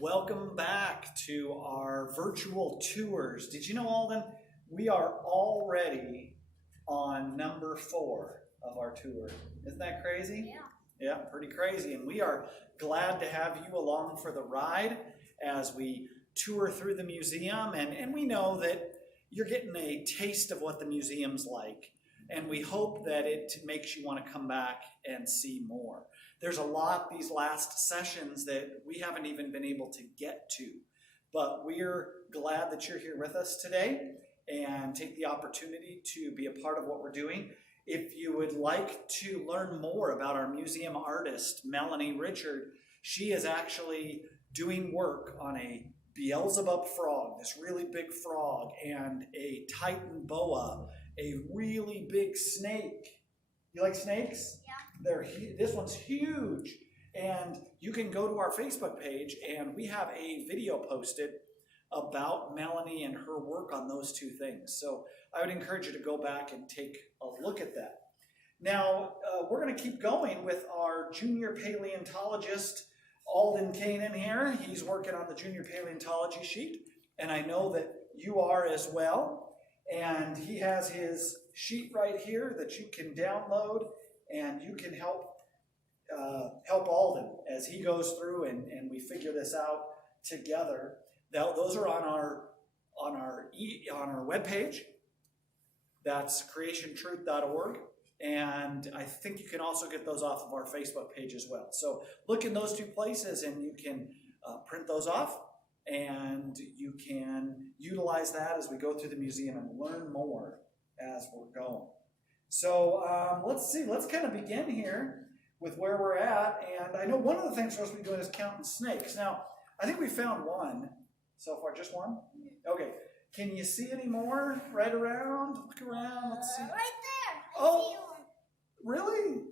Welcome back to our virtual tours. Did you know, Alden, we are already on number 4 of our tour. Isn't that crazy? Yeah. Yeah, pretty crazy. And we are glad to have you along for the ride as we tour through the museum. And we know that you're getting a taste of what the museum's like. And we hope that it makes you want to come back and see more. There's a lot these last sessions that we haven't even been able to get to. But we're glad that you're here with us today and take the opportunity to be a part of what we're doing. If you would like to learn more about our museum artist, Melanie Richard, she is actually doing work on a Beelzebub frog, this really big frog, and a Titan boa, a really big snake. You like snakes? Yeah. This one's huge. And you can go to our Facebook page and we have a video posted about Melanie and her work on those two things. So I would encourage you to go back and take a look at that. Now, we're going to keep going with our junior paleontologist, Alden Kanan here. He's working on the junior paleontology sheet, and I know that you are as well. And he has his sheet right here that you can download, and you can help Alden as he goes through and we figure this out together. Now, those are on our webpage. That's creationtruth.org. And I think you can also get those off of our Facebook page as well. So look in those two places and you can print those off and you can utilize that as we go through the museum and learn more as we're going. So let's see, let's kind of begin here with where we're at. And I know one of the things we're supposed to be doing is counting snakes. Now, I think we found one so far, just one? Okay, can you see any more right around? Look around, let's see. Right there. Oh. I see one. Really?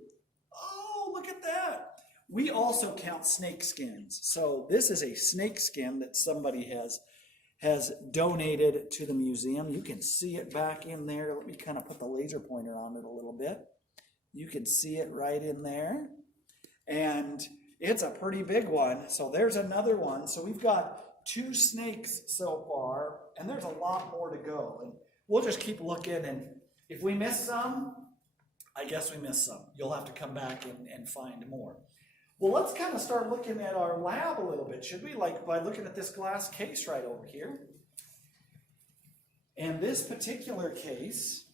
Oh, look at that. We also count snake skins. So this is a snake skin that somebody has donated to the museum. You can see it back in there. Let me kind of put the laser pointer on it a little bit. You can see it right in there. And it's a pretty big one. So there's another one. So we've got 2 snakes so far, and there's a lot more to go. And we'll just keep looking, and if we miss some, I guess we missed some. You'll have to come back and find more. Well, let's kind of start looking at our lab a little bit, should we? Like by looking at this glass case right over here. And this particular case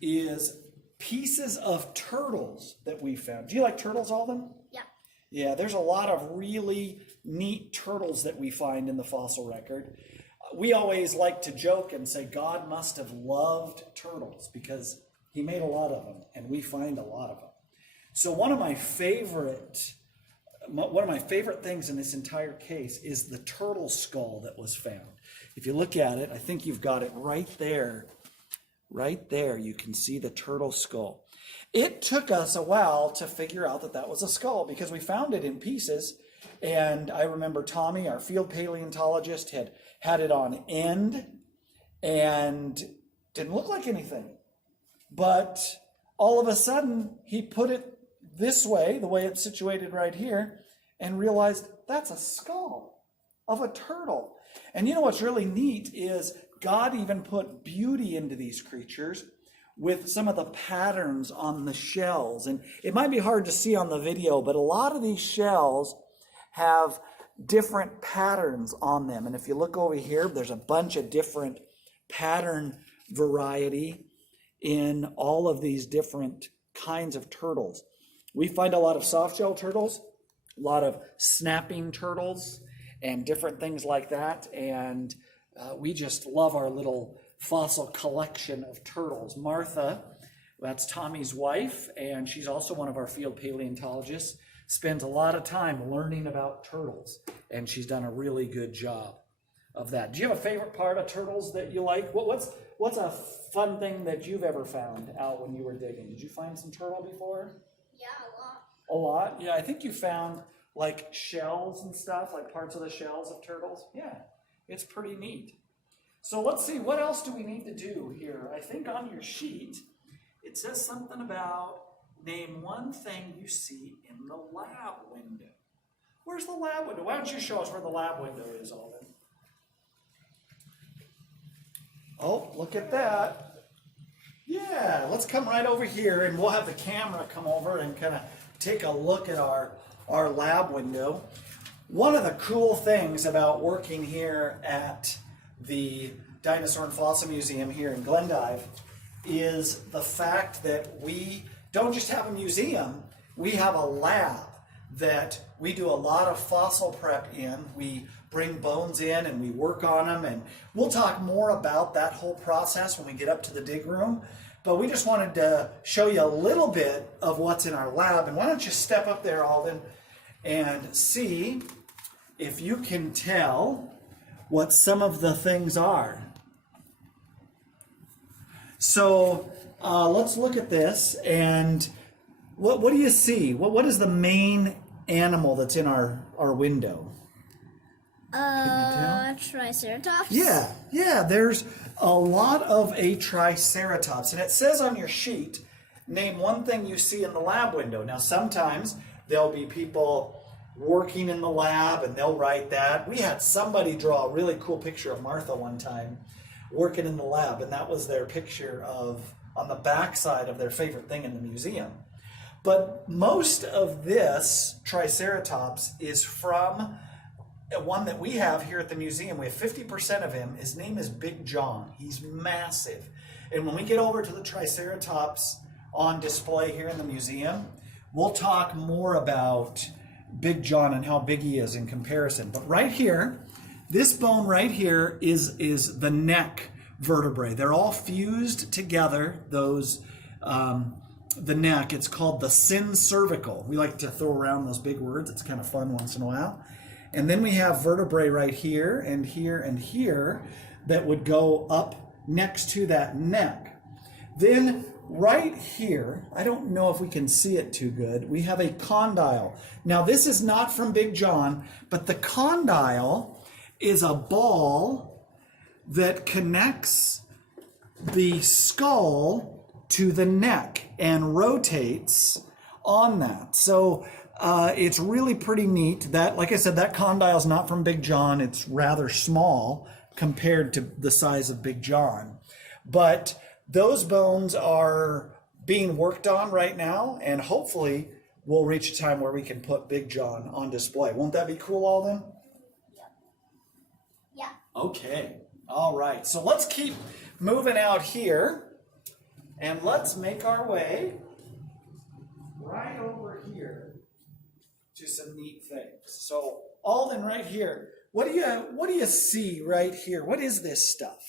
is pieces of turtles that we found. Do you like turtles, Alden? Yeah. Yeah, there's a lot of really neat turtles that we find in the fossil record. We always like to joke and say God must have loved turtles because he made a lot of them, and we find a lot of them. So one of my favorite things in this entire case is the turtle skull that was found. If you look at it, I think you've got it right there. Right there, you can see the turtle skull. It took us a while to figure out that that was a skull because we found it in pieces. And I remember Tommy, our field paleontologist, had it on end and didn't look like anything. But all of a sudden, he put it this way, the way it's situated right here, and realized that's a skull of a turtle. And you know what's really neat is God even put beauty into these creatures with some of the patterns on the shells. And it might be hard to see on the video, but a lot of these shells have different patterns on them. And if you look over here, there's a bunch of different pattern variety in all of these different kinds of turtles. We find a lot of soft-shell turtles, a lot of snapping turtles, and different things like that. And we just love our little fossil collection of turtles. Martha, that's Tommy's wife, and she's also one of our field paleontologists, spends a lot of time learning about turtles, and she's done a really good job of that. Do you have a favorite part of turtles that you like? What's a fun thing that you've ever found out when you were digging? Did you find some turtle before? Yeah, a lot. A lot? Yeah, I think you found like shells and stuff, like parts of the shells of turtles. Yeah, it's pretty neat. So let's see, what else do we need to do here? I think on your sheet, it says something about name one thing you see in the lab window. Where's the lab window? Why don't you show us where the lab window is, Alden? Oh, look at that. Yeah, let's come right over here and we'll have the camera come over and kind of take a look at our lab window. One of the cool things about working here at the Dinosaur and Fossil Museum here in Glendive is the fact that we don't just have a museum, we have a lab that we do a lot of fossil prep in. We bring bones in and we work on them, and we'll talk more about that whole process when we get up to the dig room. But we just wanted to show you a little bit of what's in our lab. And why don't you step up there, Alden, and see if you can tell what some of the things are. So let's look at this, and what do you see? What is the main animal that's in our window? Triceratops? Yeah, there's a lot of a Triceratops. And it says on your sheet, name one thing you see in the lab window. Now, sometimes there'll be people working in the lab and they'll write that. We had somebody draw a really cool picture of Martha one time working in the lab, and that was their picture of on the backside of their favorite thing in the museum. But most of this Triceratops is from one that we have here at the museum. We have 50% of him. His name is Big John. He's massive. And when we get over to the Triceratops on display here in the museum, we'll talk more about Big John and how big he is in comparison. But right here, this bone right here is the neck vertebrae. They're all fused together, those the neck. It's called the syncervical. We like to throw around those big words. It's kind of fun once in a while. And then we have vertebrae right here and here and here that would go up next to that neck. Then right here, I don't know if we can see it too good, we have a condyle. Now this is not from Big John, but the condyle is a ball that connects the skull to the neck and rotates on that. So it's really pretty neat. That, like I said, that condyle is not from Big John. It's rather small compared to the size of Big John. But those bones are being worked on right now, and hopefully we'll reach a time where we can put Big John on display. Won't that be cool, Alden? Yeah. Okay. All right. So let's keep moving out here, and let's make our way right over here to some neat things. So Alden, right here, what do you see right here? What is this stuff?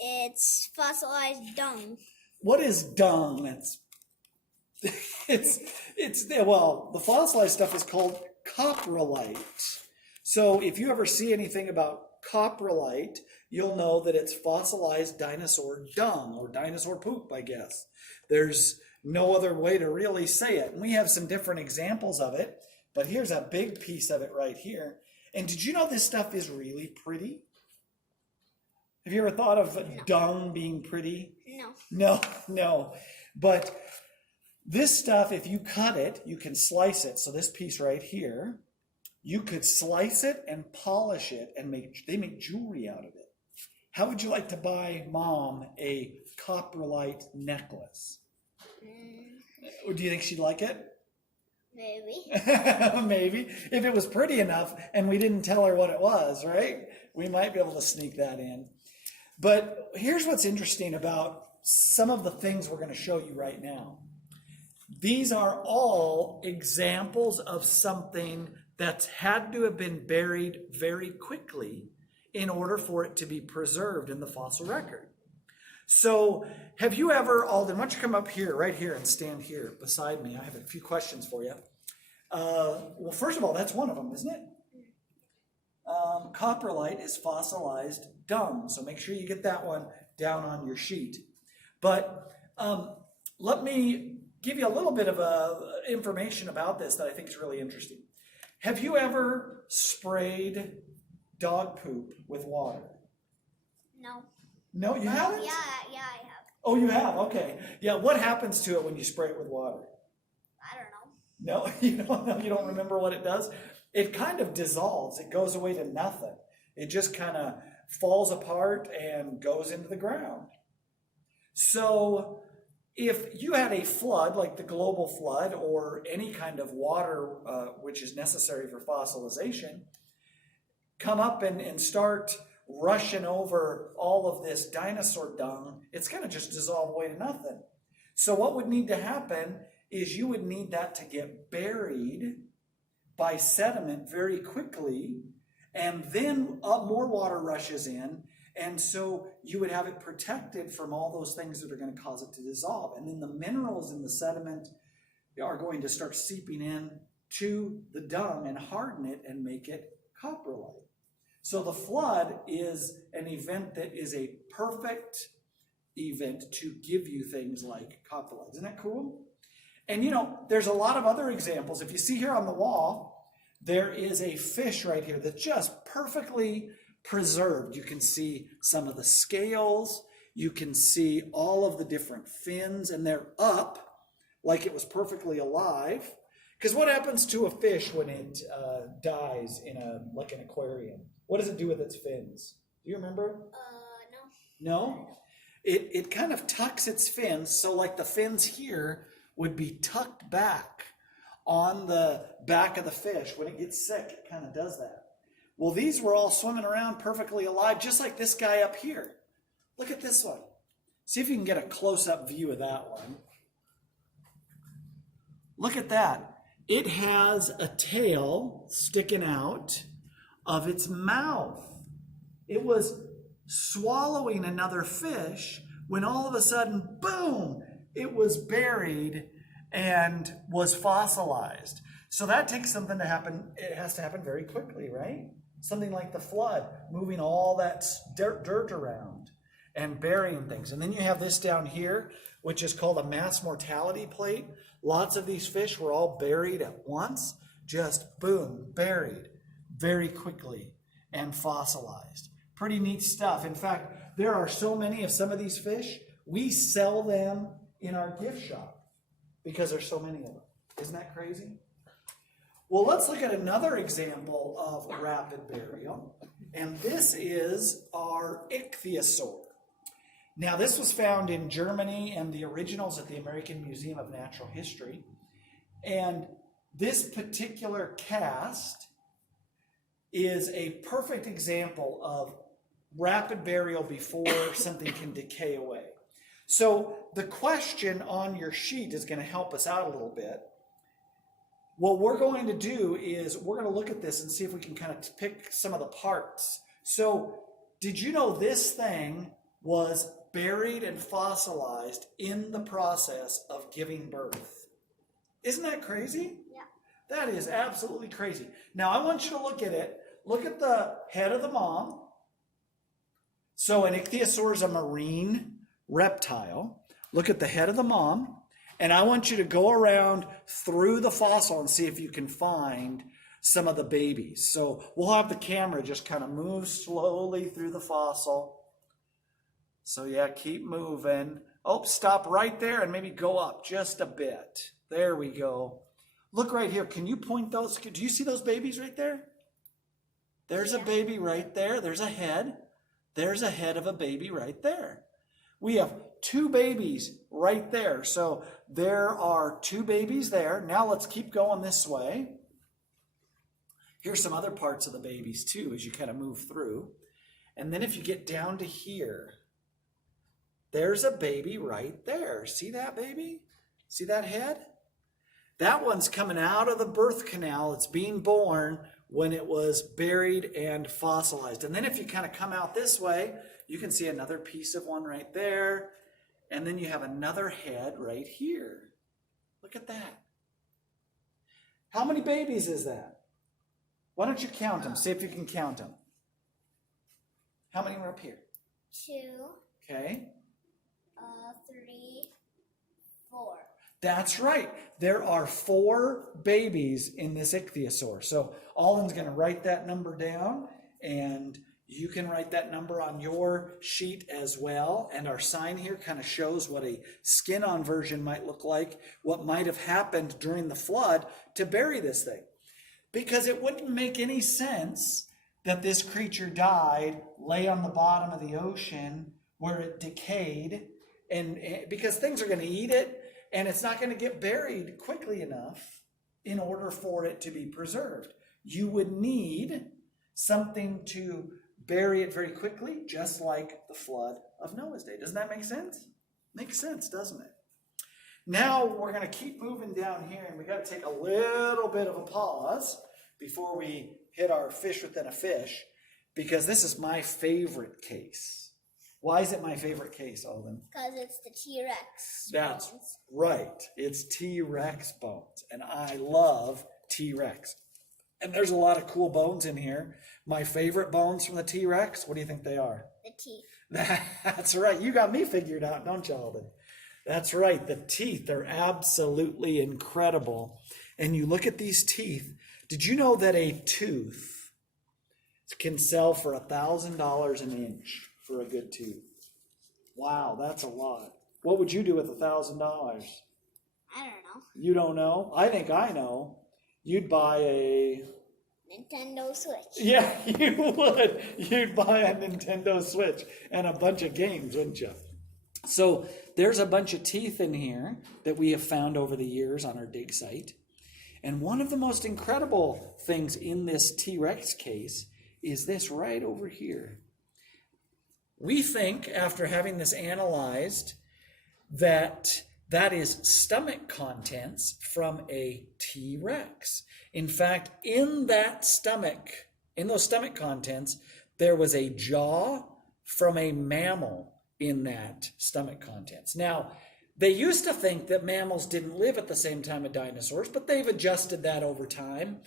It's fossilized dung. What is dung? Well, the fossilized stuff is called coprolite. So if you ever see anything about coprolite, you'll know that it's fossilized dinosaur dung or dinosaur poop, I guess. There's no other way to really say it. And we have some different examples of it, but here's a big piece of it right here. And did you know this stuff is really pretty? Have you ever thought of dung being pretty? No. But this stuff, if you cut it, you can slice it. So this piece right here, you could slice it and polish it, and they make jewelry out of it. How would you like to buy Mom a coprolite necklace? Do you think she'd like it? Maybe. Maybe. If it was pretty enough and we didn't tell her what it was, right? We might be able to sneak that in. But here's what's interesting about some of the things we're going to show you right now. These are all examples of something that's had to have been buried very quickly in order for it to be preserved in the fossil record. So have you ever, Alden, why don't you come up here, right here, and stand here beside me? I have a few questions for you. Well, first of all, that's one of them, isn't it? Coprolite is fossilized dung, so make sure you get that one down on your sheet. But let me give you a little bit of information about this that I think is really interesting. Have you ever sprayed dog poop with water? No. No, you haven't? Yeah, I have. Oh, you have? Okay. Yeah, what happens to it when you spray it with water? I don't know. No, you don't remember what it does? it kind of dissolves. It goes away to nothing. It just kind of falls apart and goes into the ground. So if you had a flood, like the global flood, or any kind of water which is necessary for fossilization, come up and start rushing over all of this dinosaur dung, it's going to just dissolve away to nothing. So what would need to happen is you would need that to get buried by sediment very quickly, and then more water rushes in, and so you would have it protected from all those things that are going to cause it to dissolve. And then the minerals in the sediment are going to start seeping in to the dung and harden it and make it coprolite. So the flood is an event that is a perfect event to give you things like coprolite. Isn't that cool? And you know, there's a lot of other examples. If you see here on the wall, there is a fish right here that's just perfectly preserved. You can see some of the scales. You can see all of the different fins, and they're up like it was perfectly alive. Because what happens to a fish when it dies in like an aquarium? What does it do with its fins? Do you remember? No. No? It kind of tucks its fins, so like the fins here would be tucked back on the back of the fish. When it gets sick, it kind of does that. Well, these were all swimming around perfectly alive, just like this guy up here. Look at this one. See if you can get a close-up view of that one. Look at that. It has a tail sticking out of its mouth. It was swallowing another fish when all of a sudden, boom, it was buried and was fossilized. So that takes something to happen. It has to happen very quickly, right? Something like the flood, moving all that dirt around and burying things. And then you have this down here, which is called a mass mortality plate. Lots of these fish were all buried at once, just boom, buried very quickly and fossilized. Pretty neat stuff. In fact, there are so many of some of these fish, we sell them in our gift shop because there's so many of them. Isn't that crazy? Well, let's look at another example of rapid burial. And this is our ichthyosaur. Now, this was found in Germany, and the originals at the American Museum of Natural History. And this particular cast is a perfect example of rapid burial before something can decay away. So the question on your sheet is going to help us out a little bit. What we're going to do is we're going to look at this and see if we can kind of pick some of the parts. So did you know this thing was buried and fossilized in the process of giving birth? Isn't that crazy? Yeah. That is absolutely crazy. Now I want you to look at it. Look at the head of the mom. So an ichthyosaur is a marine reptile. Look at the head of the mom. And I want you to go around through the fossil and see if you can find some of the babies. So we'll have the camera just kind of move slowly through the fossil. So yeah, keep moving. Oh, stop right there and maybe go up just a bit. There we go. Look right here. Can you point those? Do you see those babies right there? There's a baby right there. There's a head. There's a head of a baby right there. We have two babies right there. So there are two babies there. Now let's keep going this way. Here's some other parts of the babies too as you kind of move through. And then if you get down to here, there's a baby right there. See that baby? See that head? That one's coming out of the birth canal. It's being born when it was buried and fossilized. And then if you kind of come out this way, you can see another piece of one right there. And then you have another head right here. Look at that. How many babies is that? Why don't you count them? See if you can count them. How many were up here? 2, Okay. 3, 4. That's right. There are 4 babies in this ichthyosaur. So Alden's going to write that number down, and you can write that number on your sheet as well. And our sign here kind of shows what a skin-on version might look like, what might have happened during the flood to bury this thing. Because it wouldn't make any sense that this creature died, lay on the bottom of the ocean where it decayed, and because things are going to eat it, and it's not going to get buried quickly enough in order for it to be preserved. You would need something to bury it very quickly, just like the flood of Noah's day. Doesn't that make sense? Makes sense, doesn't it? Now we're going to keep moving down here, and we got to take a little bit of a pause before we hit our fish within a fish, because this is my favorite case. Why is it my favorite case, Alden? Because it's the T-Rex. That's bones. right. It's T-Rex bones, and I love T-Rex. And there's a lot of cool bones in here. My favorite bones from the T-Rex, what do you think they are? The teeth. That's right. You got me figured out, don't you, Alden? That's right. The teeth are absolutely incredible. And you look at these teeth. Did you know that a tooth can sell for $1,000 an inch for a good tooth? Wow, that's a lot. What would you do with $1,000? I don't know. You don't know? I think I know. You'd buy a... Nintendo Switch. Yeah, you would. You'd buy a Nintendo Switch and a bunch of games, wouldn't you? So there's a bunch of teeth in here that we have found over the years on our dig site. And one of the most incredible things in this T-Rex case is this right over here. We think, after having this analyzed, that that is stomach contents from a T-Rex. In fact, in those stomach contents, there was a jaw from a mammal in that stomach contents. Now, they used to think that mammals didn't live at the same time as dinosaurs, but they've adjusted that over time.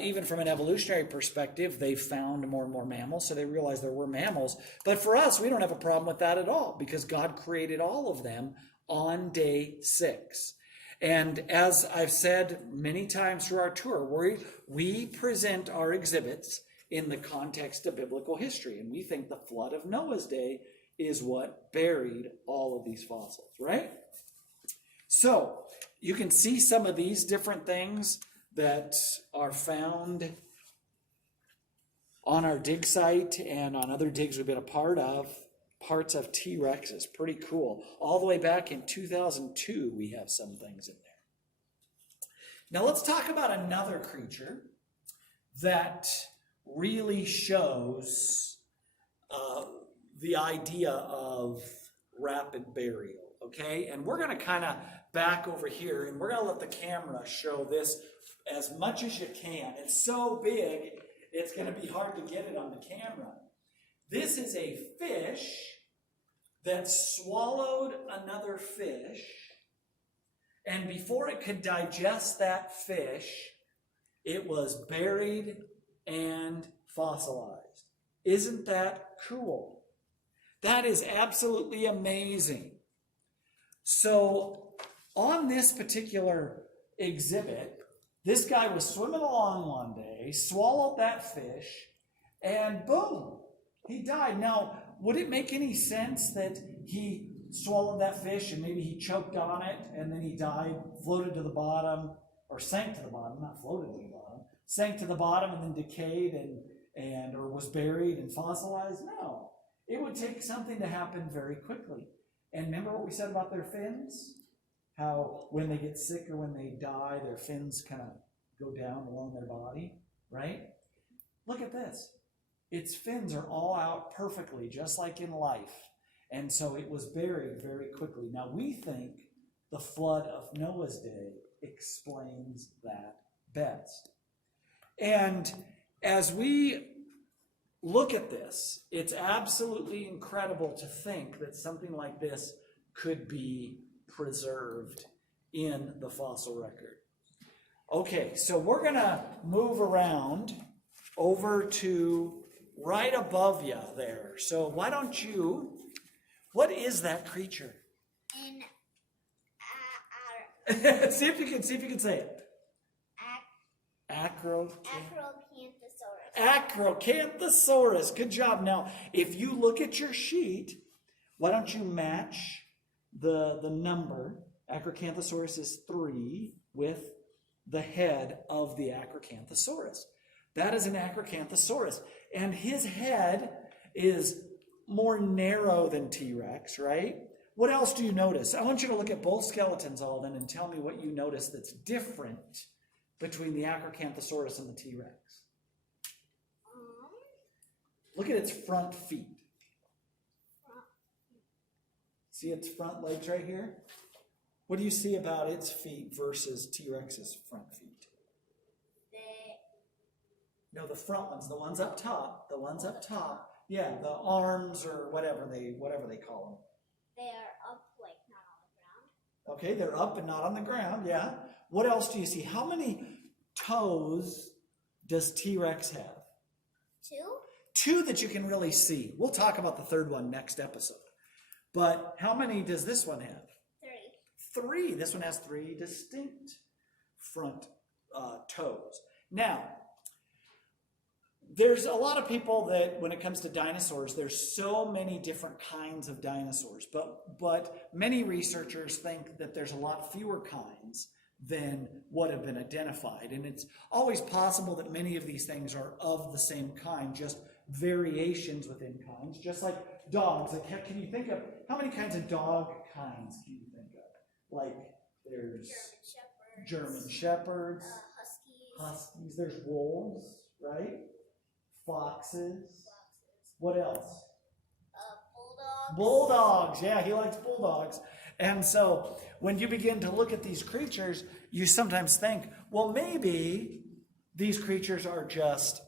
Even from an evolutionary perspective, they've found more and more mammals, so they realized there were mammals. But for us, we don't have a problem with that at all, because God created all of them on day 6. And as I've said many times through our tour, we present our exhibits in the context of biblical history, and we think the flood of Noah's day is what buried all of these fossils, right? So you can see some of these different things that are found on our dig site and on other digs we've been a part of. Parts of T-Rexes, pretty cool. All the way back in 2002, we have some things in there. Now let's talk about another creature that really shows the idea of rapid burial, okay? And we're going to kind of back over here, and we're going to let the camera show this as much as you can. It's so big, it's going to be hard to get it on the camera. This is a fish that swallowed another fish, and before it could digest that fish, it was buried and fossilized. Isn't that cool? That is absolutely amazing. So on this particular exhibit, this guy was swimming along one day, swallowed that fish, and boom, he died. Now, would it make any sense that he swallowed that fish and maybe he choked on it and then he died, floated to the bottom, or sank to the bottom, not floated to the bottom, sank to the bottom and then decayed and or was buried and fossilized? No. It would take something to happen very quickly. And remember what we said about their fins? How when they get sick or when they die, their fins kind of go down along their body, right? Look at this. Its fins are all out perfectly, just like in life. And so it was buried very quickly. Now we think the flood of Noah's day explains that best. And as we look at this, it's absolutely incredible to think that something like this could be preserved in the fossil record. Okay, so we're going to move around over to right above you there. So why don't you, what is that creature? see if you can say it. Acrocanthosaurus. Good job. Now, if you look at your sheet, why don't you match the number? Acrocanthosaurus is 3 with the head of the Acrocanthosaurus. That is an Acrocanthosaurus. And his head is more narrow than T-Rex, right? What else do you notice? I want you to look at both skeletons, Alden, and tell me what you notice that's different between the Acrocanthosaurus and the T-Rex. Look at its front feet. See its front legs right here? What do you see about its feet versus T-Rex's front feet? No, the front ones, the ones up top. The ones up top. Yeah, the arms or whatever they call them. They are up, like, not on the ground. Okay, they're up and not on the ground, yeah. What else do you see? How many toes does T-Rex have? 2? 2 that you can really see. We'll talk about the third one next episode. But how many does this one have? 3. This one has 3 distinct front toes. Now, there's a lot of people that when it comes to dinosaurs, there's so many different kinds of dinosaurs, but many researchers think that there's a lot fewer kinds than what have been identified. And it's always possible that many of these things are of the same kind, just variations within kinds, just like dogs. Like, can you think of, how many kinds of dog kinds can you think of? Like, there's German Shepherds, Huskies, there's wolves, right? Foxes. What else? Bulldogs. Bulldogs. Yeah, he likes bulldogs. And so when you begin to look at these creatures, you sometimes think, well, maybe these creatures are just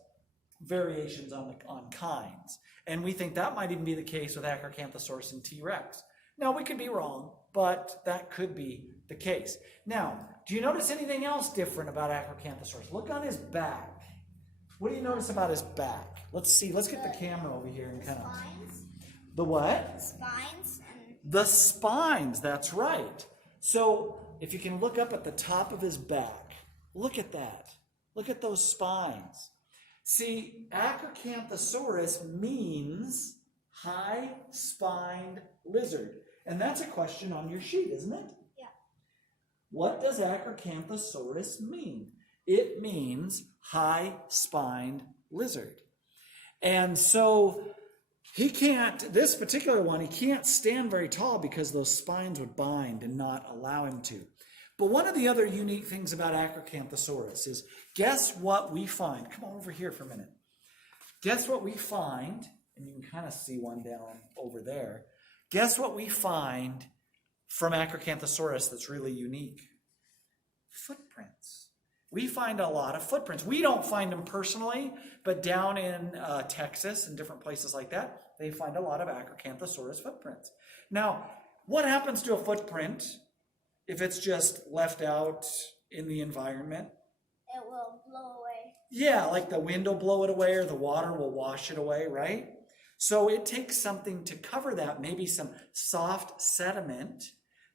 variations on kinds. And we think that might even be the case with Acrocanthosaurus and T-Rex. Now, we could be wrong, but that could be the case. Now, do you notice anything else different about Acrocanthosaurus? Look on his back. What do you notice about his back? Let's see. Let's get the camera over here and kind of... Spines. The what? Spines. The spines, that's right. So if you can look up at the top of his back, look at that. Look at those spines. See, Acrocanthosaurus means high-spined lizard. And that's a question on your sheet, isn't it? Yeah. What does Acrocanthosaurus mean? It means high-spined lizard. And so he can't, this particular one, he can't stand very tall because those spines would bind and not allow him to. But one of the other unique things about Acrocanthosaurus is, guess what we find? Come on over here for a minute. Guess what we find, and you can kind of see one down over there. Guess what we find from Acrocanthosaurus that's really unique? Footprints. We find a lot of footprints. We don't find them personally, but down in Texas and different places like that, they find a lot of Acrocanthosaurus footprints. Now, what happens to a footprint if it's just left out in the environment? It will blow away. Yeah, like the wind will blow it away or the water will wash it away, right? So it takes something to cover that, maybe some soft sediment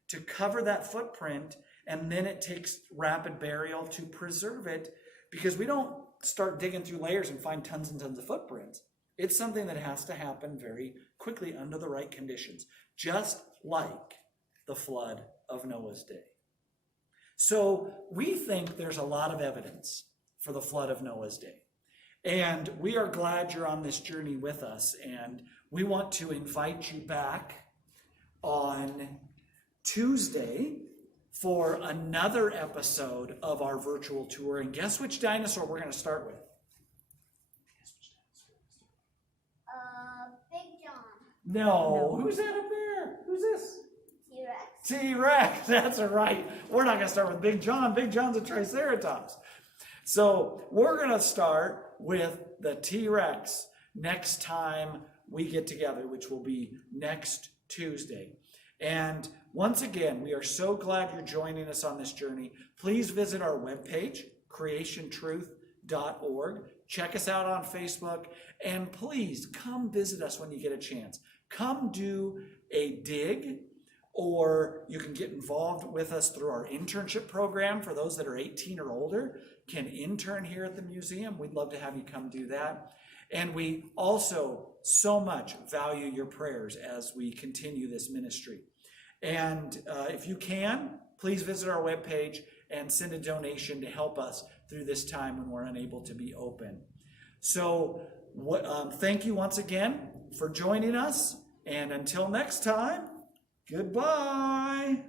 to cover that footprint, and then it takes rapid burial to preserve it, because we don't start digging through layers and find tons and tons of footprints. It's something that has to happen very quickly under the right conditions, just like the flood of Noah's day. So we think there's a lot of evidence for the flood of Noah's day. And we are glad you're on this journey with us. And we want to invite you back on Tuesday for another episode of our virtual tour. And guess which dinosaur we're going to start with? Big John. No. Who's that up there? Who's this? T-Rex. T-Rex. That's right. We're not going to start with Big John. Big John's a Triceratops. So we're going to start with the T-Rex next time we get together, which will be next Tuesday. And once again, we are so glad you're joining us on this journey. Please visit our webpage, creationtruth.org. Check us out on Facebook. And please come visit us when you get a chance. Come do a dig, or you can get involved with us through our internship program. For those that are 18 or older, can intern here at the museum. We'd love to have you come do that. And we also so much value your prayers as we continue this ministry. And if you can, please visit our webpage and send a donation to help us through this time when we're unable to be open. So thank you once again for joining us, and until next time, goodbye.